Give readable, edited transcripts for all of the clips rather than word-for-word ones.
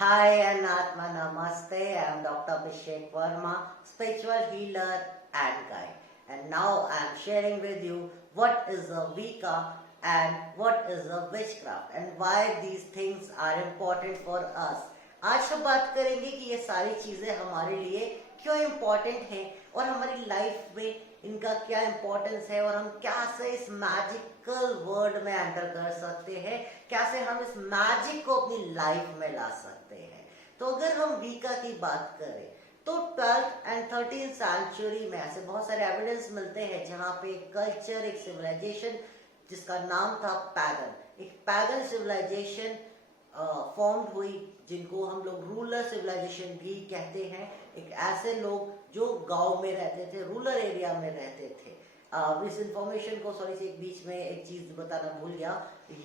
Hi and Atma Namaste. I am Dr. Abhishek Verma, spiritual healer and guide. And now I am sharing with you what is a Vika and what is a witchcraft and why these things are important for us. आज हम बात करेंगे कि ये सारी चीजें हमारे लिए क्यों इम्पोर्टेंट हैं और हमारी लाइफ में इनका क्या इम्पोर्टेंस है और हम कैसे इस मैजिकल वर्ल्ड में एंटर कर सकते हैं, कैसे हम इस मैजिक को अपनी लाइफ में ला सकते हैं। तो अगर हम वीका की बात करें तो 12th एंड 13th सेंचुरी में ऐसे बहुत सारे एविडेंस मिलते हैं जहाँ पे एक कल्चर, एक सिविलाइजेशन जिसका नाम था पैगन, एक पैगन सिविलाइजेशन फॉर्म्ड हुई, जिनको हम लोग रूरल सिविलाइजेशन भी कहते हैं। एक ऐसे लोग जो गांव में रहते थे, रूरल एरिया में रहते थे। इस इंफॉर्मेशन को सॉरी से एक बीच में एक चीज बताना भूल गया।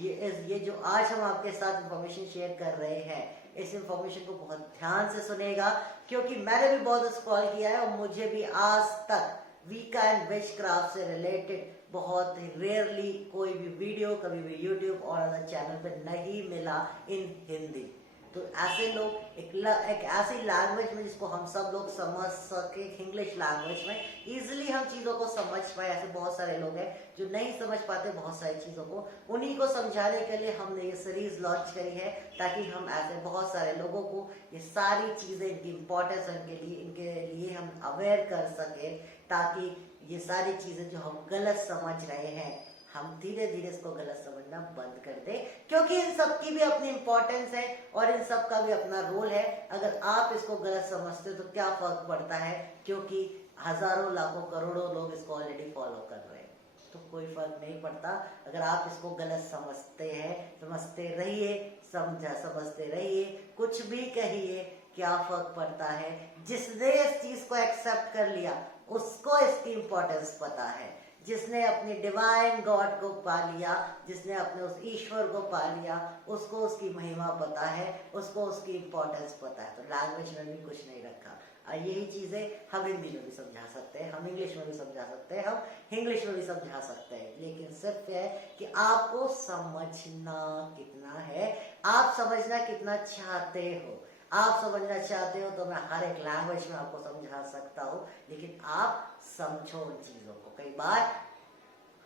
ये जो आज हम आपके साथ इंफॉर्मेशन शेयर कर रहे हैं, इस इंफॉर्मेशन को बहुत ध्यान से सुनेगा, क्योंकि मैंने भी बहुत स्क्रॉल किया है और मुझे भी आज तक वीका एंड विचक्राफ्ट से रिलेटेड बहुत रेयरली कोई भी वीडियो कभी भी यूट्यूब और अदर चैनल पे नहीं मिला इन हिंदी। तो ऐसे लोग एक ऐसी लैंग्वेज में जिसको हम सब लोग समझ सके, इंग्लिश लैंग्वेज में इजीली हम चीज़ों को समझ पाए, ऐसे बहुत सारे लोग हैं जो नहीं समझ पाते बहुत सारी चीज़ों को। उन्हीं को समझाने के लिए हमने ये सीरीज लॉन्च करी है, ताकि हम ऐसे बहुत सारे लोगों को ये सारी चीज़ें, इनकी इम्पोर्टेंस इनके लिए हम अवेयर कर सके, ताकि ये सारी चीज़ें जो हम गलत समझ रहे हैं हम धीरे धीरे इसको गलत समझना बंद कर दे, क्योंकि इन सब की भी अपनी इंपॉर्टेंस है और इन सब का भी अपना रोल है। अगर आप इसको गलत समझते हो तो क्या फर्क पड़ता है, क्योंकि हजारों लाखों करोड़ों लोग इसको ऑलरेडी फॉलो कर रहे हैं, तो कोई फर्क नहीं पड़ता। अगर आप इसको गलत समझते हैं, समझते रहिए, समझते रहिए, कुछ भी कहिए, क्या फर्क पड़ता है। जिसने इस चीज को एक्सेप्ट कर लिया उसको इसकी इंपॉर्टेंस पता है। जिसने अपने डिवाइन गॉड को पा लिया, जिसने अपने उस ईश्वर को पा लिया, उसको उसकी महिमा पता है, उसको उसकी इंपॉर्टेंस पता है। तो लैंग्वेज में भी कुछ नहीं रखा। यही चीजें हम हिंदी में भी समझा सकते हैं, हम इंग्लिश में भी समझा सकते हैं, हम इंग्लिश में भी समझा सकते हैं, लेकिन सिर्फ है कि आपको समझना कितना है, आप समझना कितना चाहते हो। आप समझना चाहते हो तो मैं हर एक लैंग्वेज में आपको समझा सकता हूँ, लेकिन आप समझो उन चीजों को। कई बार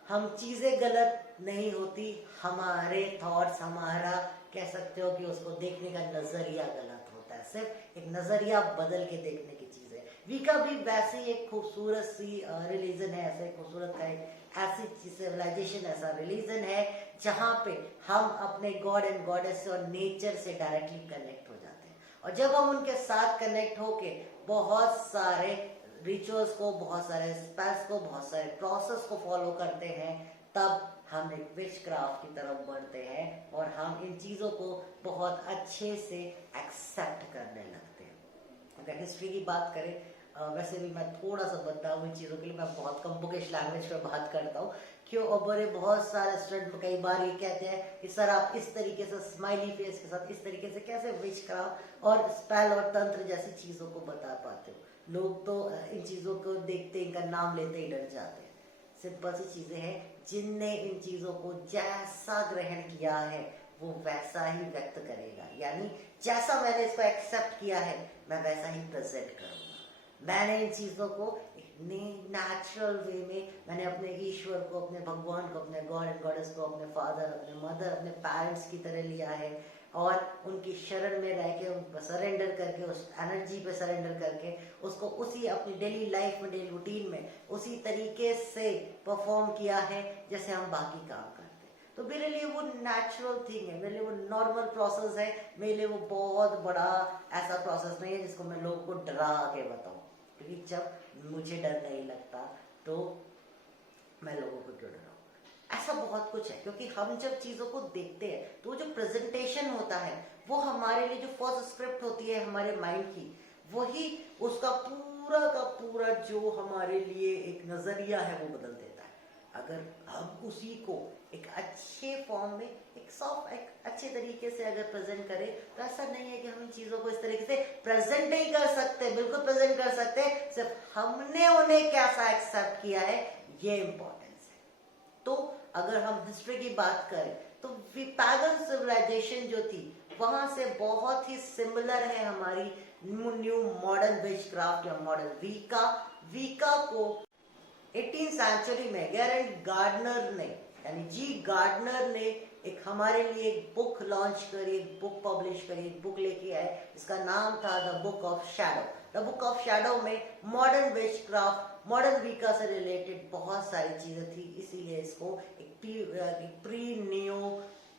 हम चीजें गलत नहीं होती, हमारे थॉट्स, हमारा कह सकते हो कि उसको देखने का नजरिया गलत होता है। सिर्फ एक नजरिया बदल के देखने की चीज है। वीका भी वैसे ही एक खूबसूरत सी रिलीजन है, ऐसे खूबसूरत का एक ऐसी सिविलाइजेशन, ऐसा रिलीजन है जहाँ पे हम अपने गॉड एंड गॉडेस से और नेचर से डायरेक्टली कनेक्ट हो जाते हैं। और जब हम उनके साथ कनेक्ट होके बहुत सारे रिचुअल्स को, बहुत सारे स्पेल्स को, बहुत सारे प्रोसेस को फॉलो करते हैं, तब हम एक विचक्राफ्ट की तरफ बढ़ते हैं और हम इन चीज़ों को बहुत अच्छे से एक्सेप्ट करने लगते हैं। अगर हिस्ट्री की बात करें, वैसे भी मैं थोड़ा सा बता हूँ इन चीज़ों के लिए, मैं बहुत कम बुकिश लैंग्वेज में बात करता हूँ, क्यों। और बड़े बहुत सारे स्टूडेंट कई बार ये कहते हैं कि सर आप इस तरीके से स्माइली फेस के साथ इस तरीके से कैसे विचक्राफ्ट और स्पेल और तंत्र जैसी चीज़ों को बता पाते हो। लोग तो इन चीज़ों को देखते, इनका नाम लेते ही डर जाते हैं। सिंपल सी चीज़ें हैं, जिनने इन चीज़ों को जैसा ग्रहण किया है वो वैसा ही व्यक्त करेगा। यानी जैसा मैंने इसको एक्सेप्ट किया है मैं वैसा ही प्रेजेंट करूँगा। मैंने इन चीज़ों को नेचुरल वे में, मैंने अपने ईश्वर को, अपने भगवान को, अपने गॉड एंड गॉडेस को, अपने फादर, अपने मदर, अपने पेरेंट्स की तरह लिया है और उनकी शरण में रह के, उनको सरेंडर करके, उस एनर्जी पे सरेंडर करके उसको उसी अपनी डेली लाइफ में, डेली रूटीन में उसी तरीके से परफॉर्म किया है जैसे हम बाकी काम करते हैं। तो मेरे लिए वो नेचुरल थिंग है, मेरे लिए वो नॉर्मल प्रोसेस है, मेरे लिए वो बहुत बड़ा ऐसा प्रोसेस नहीं है जिसको मैं लोगों को डरा के बताऊँ, क्योंकि जब मुझे डर नहीं लगता तो मैं लोगों को क्यों डराऊं। ऐसा बहुत कुछ है, क्योंकि हम जब चीजों को देखते हैं तो जो प्रेजेंटेशन होता है वो हमारे लिए, जो फर्स्ट स्क्रिप्ट होती है हमारे माइंड की, वही उसका पूरा का पूरा जो हमारे लिए एक नजरिया है वो बदल देता है। अगर हम उसी को एक अच्छे फॉर्म में, एक सॉफ्ट, एक अच्छे तरीके से अगर प्रेजेंट करें, तो ऐसा नहीं है कि हम इन चीजों को इस तरीके से प्रेजेंट नहीं कर सकते, बिल्कुल प्रेजेंट कर सकते, सिर्फ हमने उन्हें कैसा एक्सेप्ट किया है ये इंपॉर्टेंस है। तो अगर हम हिस्ट्री की बात करें तो पैगन सिविलाइजेशन जो थी वहां से बहुत ही सिमिलर है हमारी न्यू मॉडर्न विच क्राफ्ट या मॉडर्न वीका। वीका को 18th सेंचुरी में गेरेंट गार्डनर ने, यानी जी गार्डनर ने एक हमारे लिए एक बुक लॉन्च करी, एक बुक पब्लिश करी, एक बुक लेके आए, इसका नाम था the book of shadow. The book of shadow में मॉडर्न विच क्राफ्ट, मॉडर्न वीका से रिलेटेड बहुत सारी चीजें थी, इसीलिए इसको एक प्री न्यू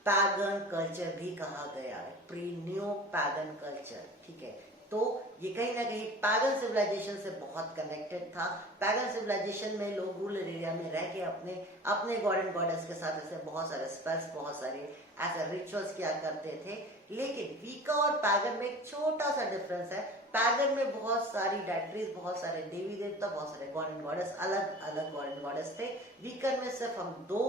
पैगन कल्चर भी कहा गया है, प्री न्यू पैगन कल्चर। ठीक है, तो ये कहीं ना कहीं पैगन सिविलाइजेशन से बहुत कनेक्टेड था। पैगन सिविलाइजेशन में लोग रूरल एरिया में रह के अपने अपने गॉड एंड गॉडेस के साथ ऐसे बहुत सारे स्पेल्स, बहुत सारे ऐसे रिचुअल्स किया करते थे। लेकिन वीका और पैगन में एक छोटा सा डिफरेंस है। पैगन में बहुत सारी डायट्रीज, बहुत सारे देवी देवता, बहुत सारे गॉड एंड गॉडेस, अलग अलग गॉड एंड गॉडेस थे। वीकन में सिर्फ हम दो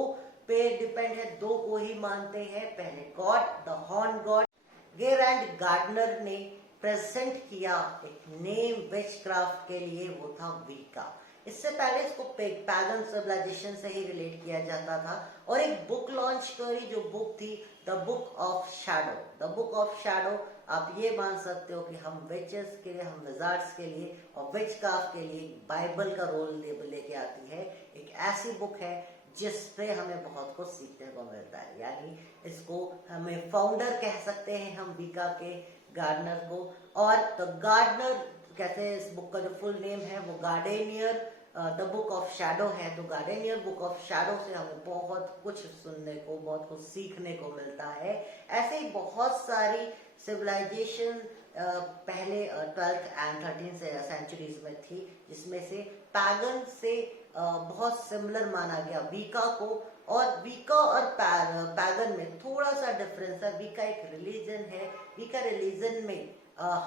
पे डिपेंड है, दो को ही मानते हैं। पहले गॉड, द हॉर्न गॉड। गेरेंट गार्डनर ने प्रेजेंट किया एक नेम विच क्राफ्ट के लिए, वो था वीका। इससे पहले इसको पैगन सिविलाइजेशन से ही रिलेट किया जाता था और एक बुक लॉन्च करी जो बुक थी the book of shadow. The book of shadow, आप ये मान सकते हो कि हम विचेस के लिए, हम विजार्ड्स के लिए और विच क्राफ्ट के लिए बाइबल का रोल लेके आती है। एक ऐसी बुक है जिसपे हमें बहुत कुछ सीखने को मिलता है, यानी इसको हमें फाउंडर कह सकते हैं हम वीका के, गार्डनर को। और द गार्डनर कहते हैं, इस बुक का जो फुल नेम है वो गार्डेनियर द बुक ऑफ शैडो है। तो गार्डेनियर बुक ऑफ शैडो से हमें बहुत कुछ सुनने को, बहुत कुछ सीखने को मिलता है। ऐसे ही बहुत सारी सिविलाइजेशन पहले 12th एंड 13th सेंचुरीज में थी, जिसमें से पैगन से बहुत सिमिलर माना गया वीका को। और वीका और पैगन में थोड़ा सा डिफरेंस है। वीका एक रिलीजन है। वीका रिलीजन में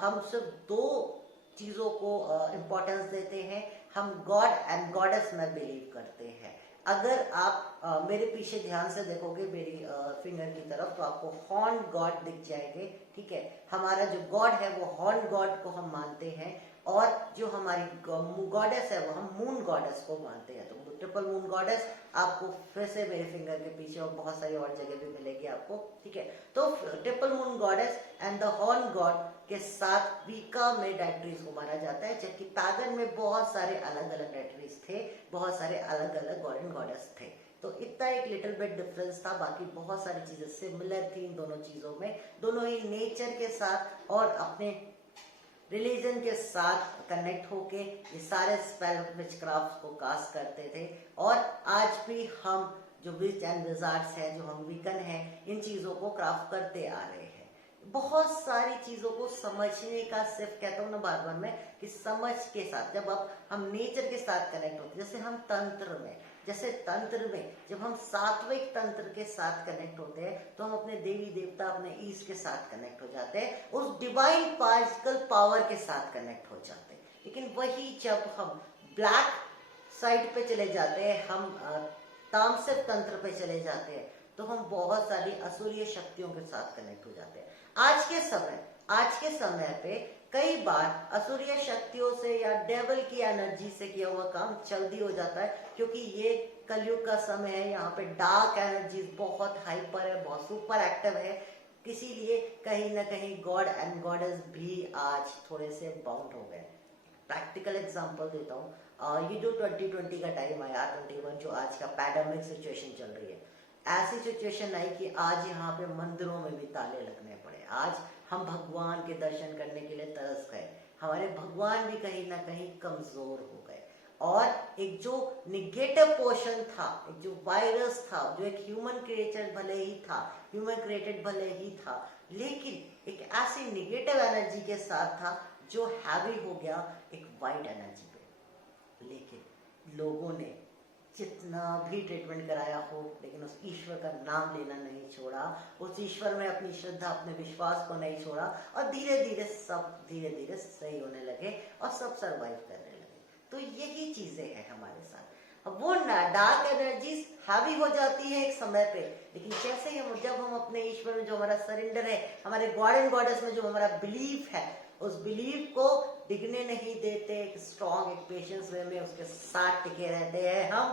हम सिर्फ दो चीजों को इम्पोर्टेंस देते हैं। हम गॉड एंड गॉडेस में बिलीव करते हैं। अगर आप मेरे पीछे ध्यान से देखोगे मेरी फिंगर की तरफ, तो आपको हॉर्न गॉड दिख जाएंगे। ठीक है, हमारा जो गॉड है वो हॉर्न गॉड को हम मानते हैं और जो हमारी गॉडेस है वो हम मून गॉडेस को मानते हैं। तो ट्रिपल मून गॉडेस आपको फिर से मेरे फिंगर के पीछे और बहुत सारी और जगह भी मिलेगी आपको। ठीक है, तो triple moon goddess and the horn God के साथ वीका में डायट्रीज को माना जाता है, जबकि पैगन में बहुत सारे अलग अलग डायट्रीज थे, बहुत सारे अलग अलग गॉड एंड गॉडेस थे। तो इतना एक लिटिल बिट डिफरेंस था, बाकी बहुत सारी चीजें सिमिलर थी इन दोनों चीजों में। दोनों ही नेचर के साथ और अपने रिलीजन के साथ कनेक्ट होके ये सारे स्पेल विच क्राफ्ट को कास्ट करते थे। और आज भी हम जो विच एंड विजार्ड्स हैं, जो हम वीकन हैं, इन चीजों को क्राफ्ट करते आ रहे हैं। बहुत सारी चीजों को समझने का, सिर्फ कहता हूँ ना बार बार मैं, कि समझ के साथ जब हम नेचर के साथ कनेक्ट होते, जैसे हम तंत्र में जब हम सात्विक तंत्र के साथ कनेक्ट होते हैं तो हम अपने देवी देवता, अपने ईश के साथ कनेक्ट हो जाते हैं, उस डिवाइन पार्टिकल पावर के साथ कनेक्ट हो जाते हैं। लेकिन वही जब हम ब्लैक साइड पे चले जाते हैं, हम तामसिक तंत्र पे चले जाते हैं, तो हम बहुत सारी असुरीय शक्तियों के साथ कनेक्ट हो जाते हैं। आज के समय पे कई बार असुरीय शक्तियों से या डेविल की एनर्जी से किया हुआ काम जल्दी हो जाता है, क्योंकि ये कलयुग का समय है। यहाँ पे डार्क एनर्जीज बहुत हाइपर है, बहुत सुपर एक्टिव है। इसीलिए कहीं ना कहीं गॉड एंड गॉडेस भी आज थोड़े से बाउंड हो गए। प्रैक्टिकल एग्जांपल देता हूँ, ये जो 2020 का टाइम आया, 21 जो आज का पैंडेमिक सिचुएशन चल रही है, ऐसी सिचुएशन आई कि आज यहाँ पे मंदिरों में भी ताले लगने पड़े। आज हम भगवान के दर्शन करने के लिए तरस गए, हमारे भगवान भी कहीं ना कहीं कमजोर हो गए। और एक जो निगेटिव पोर्शन था, एक जो वायरस था, जो एक ह्यूमन क्रिएचर भले ही था, ह्यूमन क्रिएटेड भले ही था, लेकिन एक ऐसी निगेटिव एनर्जी के साथ था जो हैवी हो गया एक वाइट एनर्जी पे। लेकिन लोगों ने जितना भी ट्रीटमेंट कराया हो, लेकिन उस ईश्वर का नाम लेना नहीं छोड़ा, उस ईश्वर में अपनी श्रद्धा, अपने विश्वास को नहीं छोड़ा, और धीरे धीरे सही होने लगे और सब सरवाइव करने लगे। तो यही चीजें हैं हमारे साथ। अब वो डार्क एनर्जीज हावी हो जाती है एक समय पे, लेकिन जैसे ही जब हम अपने ईश्वर में जो हमारा सरेंडर है, हमारे गॉड एंड गॉडेस में जो हमारा बिलीफ है, उस बिलीफ को डिगने नहीं देते, एक स्ट्रॉन्ग, एक पेशेंस वे में उसके साथ टिके रहते हैं हम,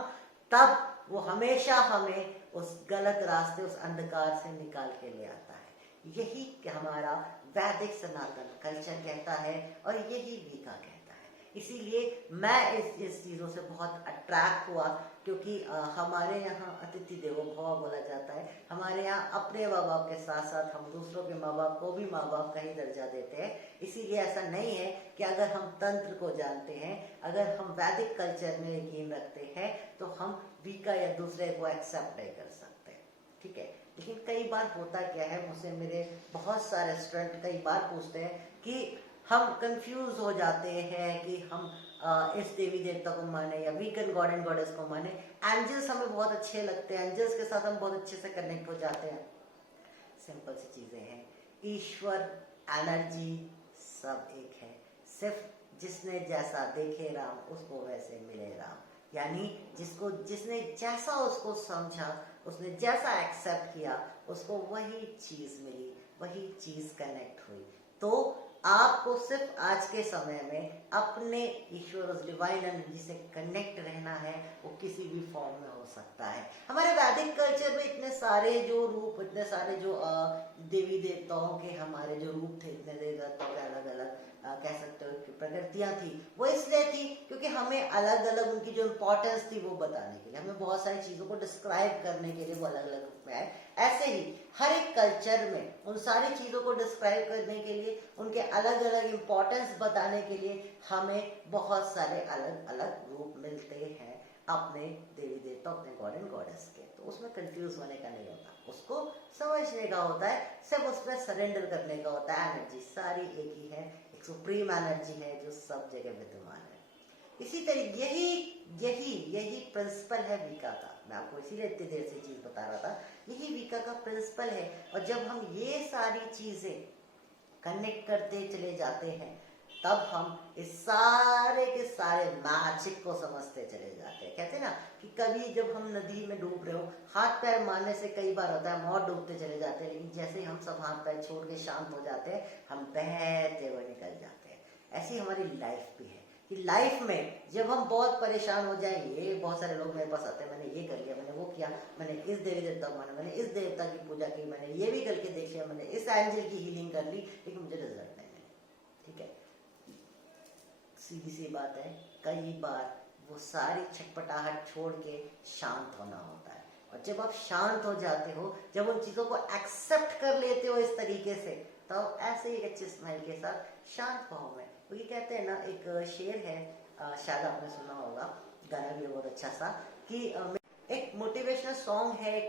तब वो हमेशा हमें उस गलत रास्ते, उस अंधकार से निकाल के ले आता है। यही हमारा वैदिक सनातन कल्चर कहता है और यही वीका कहता है। इसीलिए मैं इस चीज़ों से बहुत अट्रैक्ट हुआ, क्योंकि हमारे यहाँ अतिथि देवो भव बोला जाता है। हमारे यहाँ अपने माँ बाप के साथ साथ हम दूसरों के माँ बाप को भी माँ बाप का ही दर्जा देते हैं। इसीलिए ऐसा नहीं है कि अगर हम तंत्र को जानते हैं, अगर हम वैदिक कल्चर में यकीन रखते हैं, तो हम वीका या दूसरे को एक्सेप्ट नहीं कर सकते, ठीक है। लेकिन कई बार होता क्या है, मुझसे मेरे बहुत सारे स्टूडेंट कई बार पूछते हैं कि हम कंफ्यूज हो जाते हैं कि हम इस देवी देवता को माने या वीकन गॉड एंड गॉडेस को माने। एंजल्स हमें बहुत अच्छे लगते हैं, एंजल्स के साथ हम बहुत अच्छे से कनेक्ट हो जाते हैं। सिंपल सी चीजें हैं, ईश्वर, एनर्जी सब एक है। सिर्फ जिसने जैसा देखे राम उसको वैसे मिले राम। यानी जिसने जैसा उसको समझा, उसने जैसा एक्सेप्ट किया, उसको वही चीज मिली, वही चीज कनेक्ट हुई। तो आपको सिर्फ आज के समय में अपने ईश्वर उस डिवाइन एनर्जी से कनेक्ट रहना है। वो किसी भी फॉर्म में हो सकता है। हमारे वैदिक कल्चर में इतने सारे जो रूप, इतने सारे जो देवी देवताओं के हमारे जो रूप थे, इतने देवी देवताओं के अलग अलग कह सकते हो कि प्रकृतियां थी। वो इसलिए थी क्योंकि हमें अलग अलग उनकी जो इम्पोर्टेंस थी वो बताने के लिए, हमें बहुत सारी चीजों को डिस्क्राइब करने के लिए वो अलग अलग रूप में आए। ऐसे ही हर एक कल्चर में उन सारी चीजों को डिस्क्राइब करने के लिए, उनके अलग अलग इम्पोर्टेंस बताने के लिए हमें बहुत सारे अलग अलग रूप मिलते हैं अपने देवी देवता, अपने गॉड एंड गॉडेस के। तो उसमें कंफ्यूज होने का नहीं होता, उसको समझने का होता है, सिर्फ उसमें सरेंडर करने का होता है। एनर्जी सारी एक ही है, एक सुप्रीम एनर्जी है जो सब जगह विद्यमान है। इसी तरह यही प्रिंसिपल है वीका का। मैं आपको इसीलिए इतनी देर से चीज बता रहा था, यही वीका का प्रिंसिपल है। और जब हम ये सारी चीजें कनेक्ट करते चले जाते हैं, तब हम इस सारे के सारे मैजिक को समझते चले जाते हैं। कहते हैं ना कि कभी जब हम नदी में डूब रहे हो, हाथ पैर मारने से कई बार होता है हम और डूबते चले जाते हैं, लेकिन जैसे ही हम सब हाथ पैर छोड़ के शांत हो जाते हैं, हम बहते हुए निकल जाते हैं। ऐसी हमारी लाइफ भी है कि लाइफ में जब हम बहुत परेशान हो जाएंगे, बहुत सारे लोग मेरे पास आते हैं, मैंने ये कर लिया, मैंने वो किया, मैंने इस देवी देवता को माना, मैंने इस देवता की पूजा की, मैंने ये भी करके देख लिया, मैंने इस एंजल की हीलिंग कर ली, लेकिन मुझे रिजल्ट नहीं मिला। ठीक है, सीधी सी बात है, कई बार वो सारी छटपटाहट छोड़ के शांत होना होता है। और जब आप शांत हो जाते हो, जब उन चीजों को एक्सेप्ट कर लेते हो इस तरीके से, तो ऐसे ही अच्छे स्माइल के साथ शांत भाव में, तो ये कहते हैं ना, एक शेर है, शायद आपने सुना होगा, गाना भी बहुत अच्छा सा, कि एक मोटिवेशनल सॉन्ग है,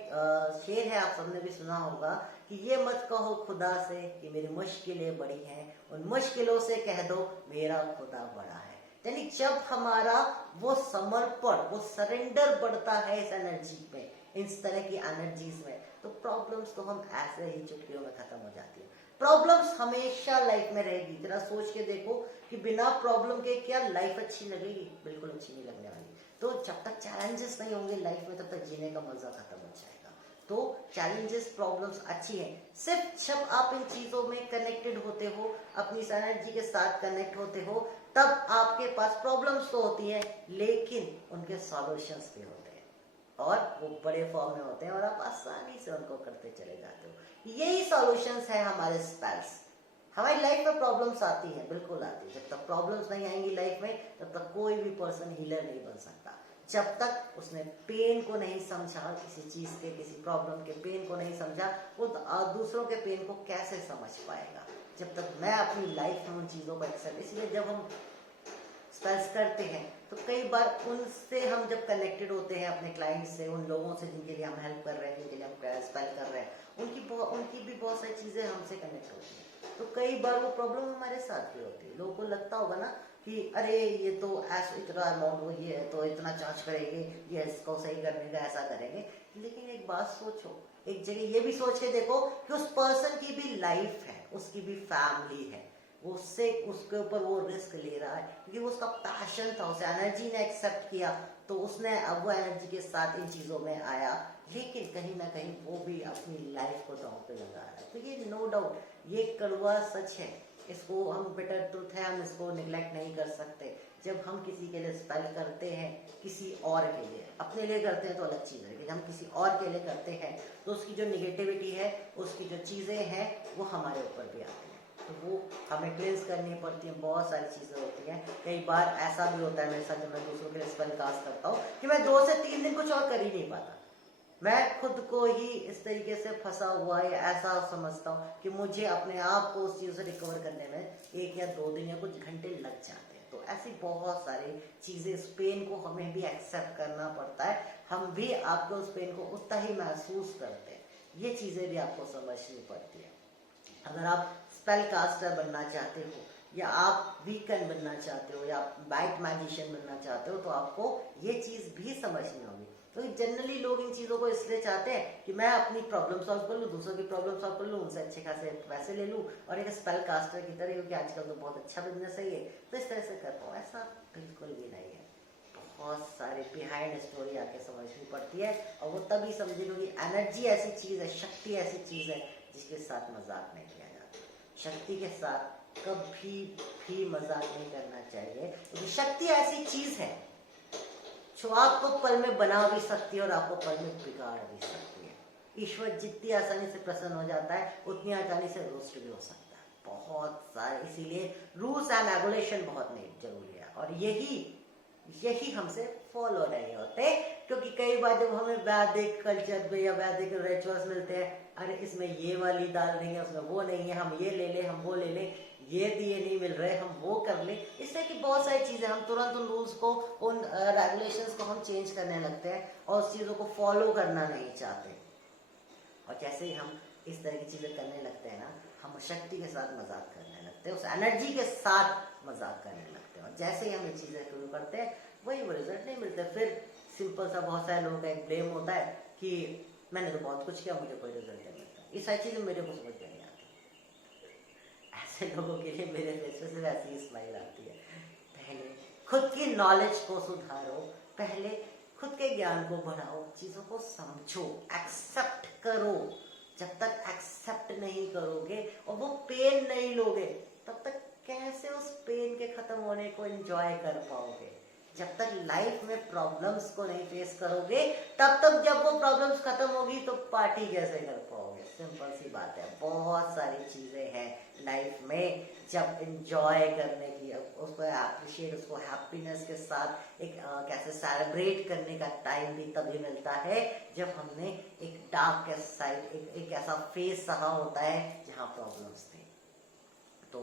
शेर है, आप सबने भी सुना होगा कि ये मत कहो खुदा से कि मेरी मुश्किलें बड़ी हैं, उन मुश्किलों से कह दो मेरा खुदा बड़ा है। यानी जब हमारा वो समर्पण, वो सरेंडर बढ़ता है इस एनर्जी में, इस तरह की एनर्जीज में, तो प्रॉब्लम्स तो हम ऐसे ही चुटकियों में खत्म हो जाती है। प्रॉब्लम्स हमेशा लाइफ में रहेगी। जरा सोच के देखो कि बिना प्रॉब्लम के क्या लाइफ अच्छी लगेगी? बिल्कुल अच्छी नहीं लगने वाली। तो जब तक चैलेंजेस नहीं होंगे लाइफ में, तब तक जीने का मजा खत्म हो जाएगा। तो चैलेंजेस, प्रॉब्लम्स अच्छी हैं, सिर्फ जब आप इन चीजों में कनेक्टेड होते हो, अपनी एनर्जी के साथ कनेक्ट होते हो, तब आपके पास प्रॉब्लम्स तो होती हैं, लेकिन उनके सॉल्यूशंस भी होते हैं, और वो बड़े फॉर्म में होते हैं, और आप आसानी से उनको करते चले जाते हो। यही सॉल्यूशंस है हमारे स्पेल्स। हमारी लाइफ में प्रॉब्लम्स आती हैं, बिल्कुल आती है। जब तक प्रॉब्लम्स नहीं आएंगी लाइफ में, तब तक कोई भी पर्सन हीलर नहीं बन सकता। जब तक उसने पेन को नहीं समझा, किसी चीज के, किसी प्रॉब्लम के पेन को नहीं समझा, वो दूसरों के पेन को कैसे समझ पाएगा? जब तक मैं अपनी लाइफ में उन चीजों को एक्सेप्ट, इसलिए जब हम स्पेल्स करते हैं तो कई बार उनसे हम जब कनेक्टेड होते हैं, अपने क्लाइंट से, उन लोगों से जिनके लिए हम हेल्प कर रहे हैं, जिनके लिए हम स्पेल कर रहे हैं, उनकी भी बहुत सारी चीजें हमसे कनेक्ट होती हैं। तो कई बार वो प्रॉब्लम हमारे साथ भी होती है। लोगों को लगता होगा ना कि अरे ये तो ऐसा इतना अमाउंट वो ये है तो इतना चार्ज करेंगे, ये इसको सही करने का ऐसा करेंगे। लेकिन एक बात सोचो, एक जगह ये भी सोच के देखो कि उस पर्सन की भी लाइफ है, उसकी भी फैमिली है, उससे उसके ऊपर वो रिस्क ले रहा है क्योंकि वो उसका पैशन था, उसे एनर्जी ने एक्सेप्ट किया, तो उसने अब वो एनर्जी के साथ इन चीजों में आया, लेकिन कहीं ना कहीं वो भी अपनी लाइफ को दांव पे लगा रहा है। तो ये नो डाउट ये कड़वा सच है इसको हम बेटर ट्रूथ है, हम इसको निगलेक्ट नहीं कर सकते। जब हम किसी के लिए स्पेल करते हैं, किसी और के लिए, अपने लिए करते हैं तो अलग चीज़ है, लेकिन हम किसी और के लिए करते हैं तो उसकी जो निगेटिविटी है, उसकी जो चीज़ें हैं वो हमारे ऊपर भी आती हैं, तो वो हमें क्लेंस करनी पड़ती है। बहुत सारी चीज़ें होती हैं। कई बार ऐसा भी होता है मेरे साथ, जब मैं दूसरों के लिए स्पेल कास्ट करता हूँ कि मैं 2 से 3 दिन कुछ और कर ही नहीं पाता। मैं खुद को ही इस तरीके से फंसा हुआ या ऐसा समझता हूँ कि मुझे अपने आप को उस चीज़ से रिकवर करने में 1 या 2 दिन या कुछ घंटे लग जाते हैं। तो ऐसी बहुत सारी चीज़ें, इस पेन को हमें भी एक्सेप्ट करना पड़ता है। हम भी आपको उस पेन को उतना ही महसूस करते हैं, ये चीज़ें भी आपको समझनी पड़ती है। अगर आप स्पेल कास्टर बनना चाहते हो, या आप वीकन बनना चाहते हो, या आप वाइट मैजिशियन बनना चाहते हो, तो आपको ये चीज़ भी समझनी होगी। तो जनरली लोग इन चीज़ों को इसलिए चाहते हैं कि मैं अपनी प्रॉब्लम सॉल्व कर लूँ, दूसरों की प्रॉब्लम सॉल्व कर लूँ, उनसे अच्छे खासे पैसे ले लूँ, और एक स्पेल कास्टर की तरह, क्योंकि आजकल तो बहुत अच्छा बिजनेस है ये, तो इस तरह से कर पाऊँ। ऐसा बिल्कुल भी नहीं है। बहुत सारे बिहाइंड स्टोरी आके समझनी पड़ती है, और वो तभी समझेंगे कि एनर्जी ऐसी चीज़ है, शक्ति ऐसी चीज़ है जिसके साथ मजाक नहीं किया जाता। शक्ति के साथ कभी भी मजाक नहीं करना चाहिए, क्योंकि शक्ति ऐसी चीज़ है जो आपको पल में बना भी सकती है और आपको पल में बिगाड़ भी सकती है। ईश्वर जितनी आसानी से प्रसन्न हो जाता है, उतनी आसानी से रोस्ट भी हो सकता है। बहुत सारे, इसीलिए रूल्स एंड रेगुलेशन बहुत नहीं जरूरी है, और यही हमसे फॉलो नहीं होते। क्योंकि कई बार जब हमें वैदिक कल्चर पे या वैदिक रिचुअल्स मिलते हैं, अरे इसमें ये वाली दाल नहीं है, उसमें वो नहीं है, हम ये ले लें, हम वो ले लें, ये दिए नहीं मिल रहे, हम वो कर लें, इस तरह की बहुत सारी चीज़ें, हम तुरंत उन रूल्स को, उन रेगुलेशंस को हम चेंज करने लगते हैं और उस चीज़ों को फॉलो करना नहीं चाहते। और जैसे ही हम इस तरह की चीज़ें करने लगते हैं ना, हम शक्ति के साथ मजाक करने लगते हैं, उस एनर्जी के साथ मजाक करने लगते हैं, और जैसे ही हम ये चीज़ें शुरू करते हैं वही वो रिजल्ट नहीं मिलते। फिर सिंपल सा, बहुत सारे लोगों का एक ब्लेम होता है कि मैंने तो बहुत कुछ किया, मुझे कोई रिजल्ट नहीं मिलता। ये सारी चीज़ें मेरे को समझ में नहीं आती। ऐसे लोगों के लिए मेरे फेस पे सिर्फ ऐसी ही स्माइल आती है। पहले खुद की नॉलेज को सुधारो, पहले खुद के ज्ञान को बढ़ाओ, चीज़ों को समझो, एक्सेप्ट करो। जब तक एक्सेप्ट नहीं करोगे और वो पेन नहीं लोगे, तब तक कैसे उस पेन के खत्म होने को एंजॉय कर पाओगे? जब तक लाइफ में प्रॉब्लम्स को नहीं फेस करोगे, तब तक जब वो प्रॉब्लम्स खत्म होगी तो पार्टी कैसे कर पाओगे? सिंपल सी बात है। बहुत सारी चीजें हैं लाइफ में, जब एंजॉय करने की, उसको अप्रिशिएट, उसको हैप्पीनेस के साथ एक कैसे सेलिब्रेट करने का टाइम भी तभी मिलता है जब हमने एक डार्क साइड, एक ऐसा फेस सहा होता है जहाँ प्रॉब्लम्स थे। तो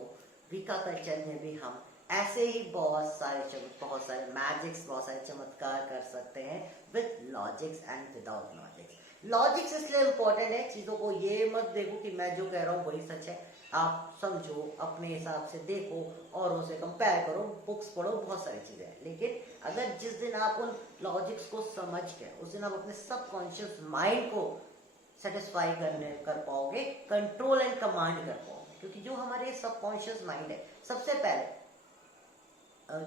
वीका कल्चर में भी हम ऐसे ही बहुत सारे मैजिक्स, बहुत सारे चमत्कार कर सकते हैं with logics and without logics. Logics इसलिए इम्पोर्टेंट है, चीज़ों को ये मत देखो कि मैं जो कह रहा हूँ वही सच है। आप समझो, अपने हिसाब से देखो और उसे कंपेयर करो, बुक्स पढ़ो, बहुत सारी चीज़ें हैं। लेकिन अगर जिस दिन आप उन लॉजिक्स को समझ के, उस दिन आप अपने सबकॉन्शियस माइंड को सेटिस्फाई कर पाओगे, कंट्रोल एंड कमांड कर पाओगे। क्योंकि जो हमारे सबकॉन्शियस माइंड है, सबसे पहले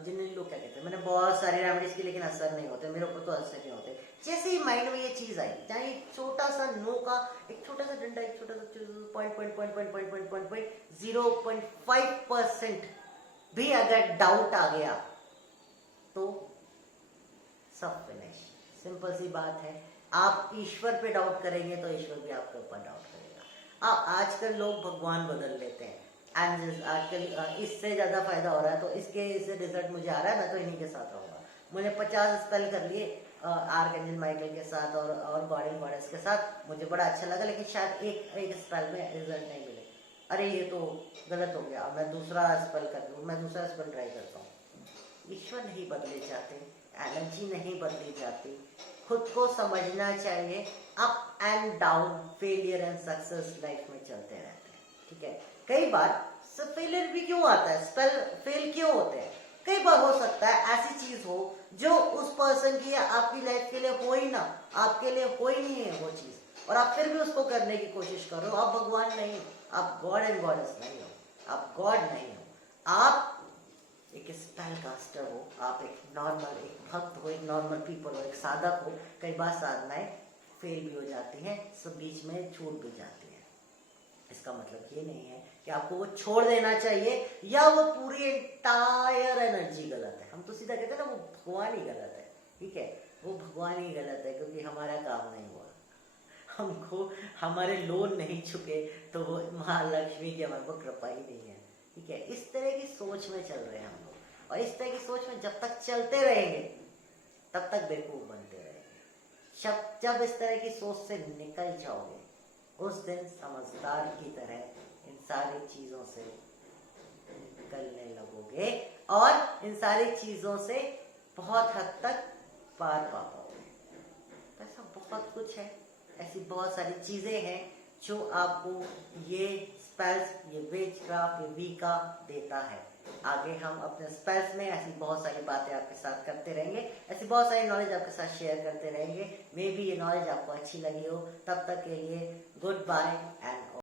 जिन लोग क्या कहते हैं, मैंने बहुत सारे रेमेडीज की, लेकिन असर नहीं होते मेरे ऊपर, तो असर नहीं होते। जैसे ही माइंड में ये चीज आई, चाहे एक छोटा सा नो का एक छोटा सा डंडा, एक छोटा सा 0.5% भी अगर डाउट आ गया तो सब फिनिश। सिंपल सी बात है। आप ईश्वर पे डाउट करेंगे तो ईश्वर भी आपके ऊपर डाउट करेगा। आजकल लोग भगवान बदल लेते हैं, एंड आजकल इससे ज्यादा फायदा हो रहा है, तो इससे रिजल्ट मुझे आ रहा है, मैं तो इन्हीं के साथ रहूंगा। मुझे 50 स्पेल कर लिए आर्कएंजल माइकल के साथ और गॉड एंड गॉडेस के साथ, मुझे बड़ा अच्छा लगा, लेकिन शायद एक स्पेल में रिजल्ट नहीं मिले। अरे ये तो गलत हो गया, मैं दूसरा स्पेल कर लूँ, मैं दूसरा स्पेल ट्राई करता हूँ। ईश्वर नहीं बदले जाते, एनर्जी नहीं बदली जाती। खुद को समझना चाहिए। Up and down, failure and success life में चलते रहते हैं, ठीक है। कई बार फेलियर भी क्यों आता है, स्पेल फेल क्यों होते हैं? कई बार हो सकता है ऐसी चीज हो जो उस पर्सन की या आपकी लाइफ के लिए हो ही ना, आपके लिए हो ही नहीं है वो चीज, और आप फिर भी उसको करने की कोशिश कर रहे हो। आप भगवान नहीं हो, आप गॉड एंड गॉडेस नहीं हो, आप गॉड नहीं हो, आप एक स्पेल कास्टर हो, आप एक नॉर्मल, एक भक्त हो, एक नॉर्मल पीपल हो, एक साधक हो। कई बार साधनाएं फेल भी हो जाती हैं, सब बीच में छूट भी जाती है। इसका मतलब ये नहीं है कि आपको वो छोड़ देना चाहिए या वो पूरी एंटायर एनर्जी गलत है। हम तो सीधा कहते हैं ना वो भगवान ही गलत है, ठीक है, वो भगवान ही गलत है क्योंकि हमारा काम नहीं हुआ, हमको हमारे लोन नहीं चुके तो वो महालक्ष्मी की हमारे को कृपा ही नहीं है, ठीक है। इस तरह की सोच में चल रहे हैं हम लोग, और इस तरह की सोच में जब तक चलते रहेंगे तब तक बेवकूफ बनते रहेंगे। जब इस तरह की सोच से निकल जाओगे उस दिन समझदार की तरह इन सारी चीजों से निकलने लगोगे और इन सारी चीजों से बहुत हद तक पार पा पाओगे। ऐसा बहुत कुछ है, ऐसी बहुत सारी चीजें हैं जो आपको ये स्पेल्स, ये विचक्राफ्ट, ये वीका देता है। आगे हम अपने स्पेल्स में ऐसी बहुत सारी बातें आपके साथ करते रहेंगे, ऐसी बहुत सारी नॉलेज आपके साथ शेयर करते रहेंगे। मे बी ये नॉलेज आपको अच्छी लगी हो। तब तक के लिए गुड बाय एंड